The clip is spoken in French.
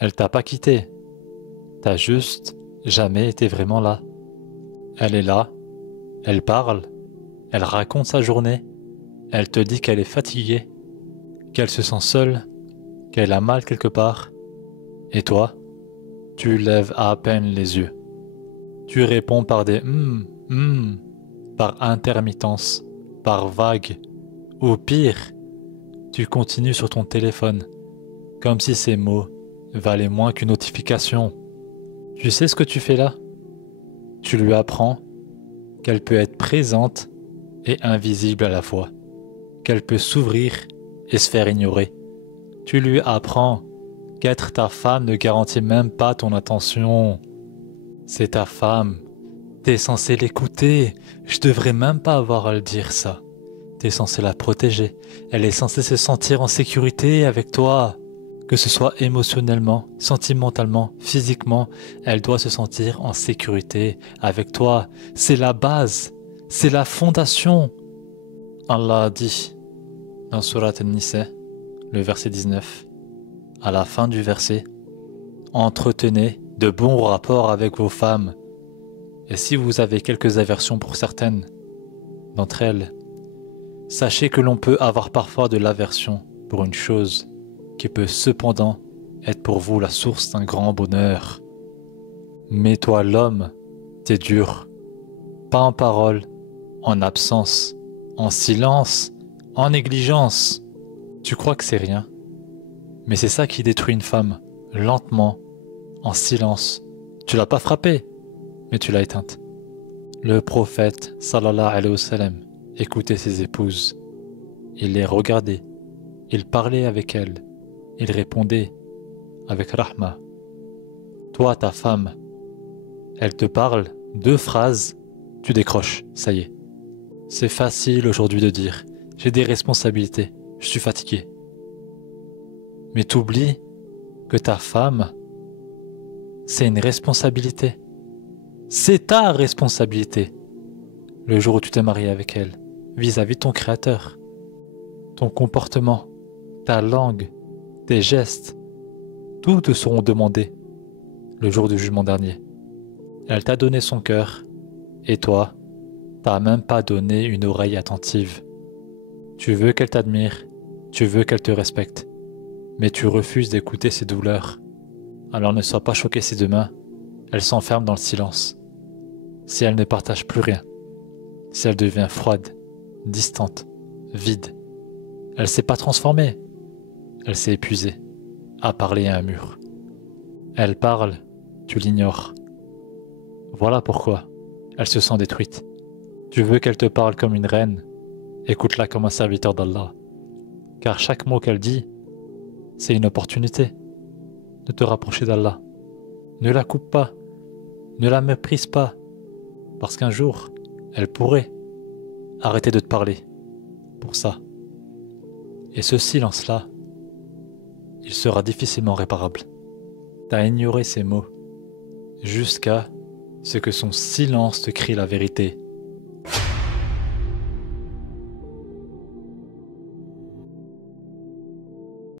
Elle t'a pas quitté. T'as juste jamais été vraiment là. Elle est là, elle parle, elle raconte sa journée, elle te dit qu'elle est fatiguée, qu'elle se sent seule, qu'elle a mal quelque part. Et toi, tu lèves à peine les yeux. Tu réponds par des par intermittence, par vague, ou pire, tu continues sur ton téléphone, comme si ces mots valaient moins qu'une notification. Tu sais ce que tu fais là? Tu lui apprends qu'elle peut être présente et invisible à la fois, qu'elle peut s'ouvrir et se faire ignorer. Tu lui apprends qu'être ta femme ne garantit même pas ton attention. C'est ta femme. T'es censé l'écouter. Je devrais même pas avoir à le dire ça. T'es censé la protéger. Elle est censée se sentir en sécurité avec toi. Que ce soit émotionnellement, sentimentalement, physiquement, elle doit se sentir en sécurité avec toi. C'est la base. C'est la fondation. Allah a dit dans Surat An-Nisa, le verset 19, à la fin du verset, entretenez de bons rapports avec vos femmes. Et si vous avez quelques aversions pour certaines d'entre elles, sachez que l'on peut avoir parfois de l'aversion pour une chose qui peut cependant être pour vous la source d'un grand bonheur. Mais toi l'homme, t'es dur, pas en parole, en absence, en silence, en négligence. Tu crois que c'est rien, mais c'est ça qui détruit une femme, lentement, en silence. Tu l'as pas frappée, mais tu l'as éteinte. Le prophète, sallallahu alayhi wa sallam, écoutait ses épouses. Il les regardait, il parlait avec elles, il répondait avec rahma. Toi, ta femme, elle te parle, 2 phrases, tu décroches, ça y est. C'est facile aujourd'hui de dire, j'ai des responsabilités, je suis fatigué. Mais t'oublies que ta femme, c'est une responsabilité. C'est ta responsabilité. Le jour où tu t'es marié avec elle, vis-à-vis de ton créateur. Ton comportement, ta langue, tes gestes, tout te seront demandés le jour du jugement dernier. Elle t'a donné son cœur, et toi, t'as même pas donné une oreille attentive. Tu veux qu'elle t'admire, tu veux qu'elle te respecte, mais tu refuses d'écouter ses douleurs. Alors ne sois pas choqué si demain, elle s'enferme dans le silence. Si elle ne partage plus rien, si elle devient froide, distante, vide, elle s'est pas transformée, elle s'est épuisée, à parler à un mur. Elle parle, tu l'ignores. Voilà pourquoi elle se sent détruite. Tu veux qu'elle te parle comme une reine, écoute-la comme un serviteur d'Allah. Car chaque mot qu'elle dit, c'est une opportunité de te rapprocher d'Allah. Ne la coupe pas, ne la méprise pas, parce qu'un jour, elle pourrait arrêter de te parler pour ça. Et ce silence-là, il sera difficilement réparable. T'as ignoré ces mots jusqu'à ce que son silence te crie la vérité.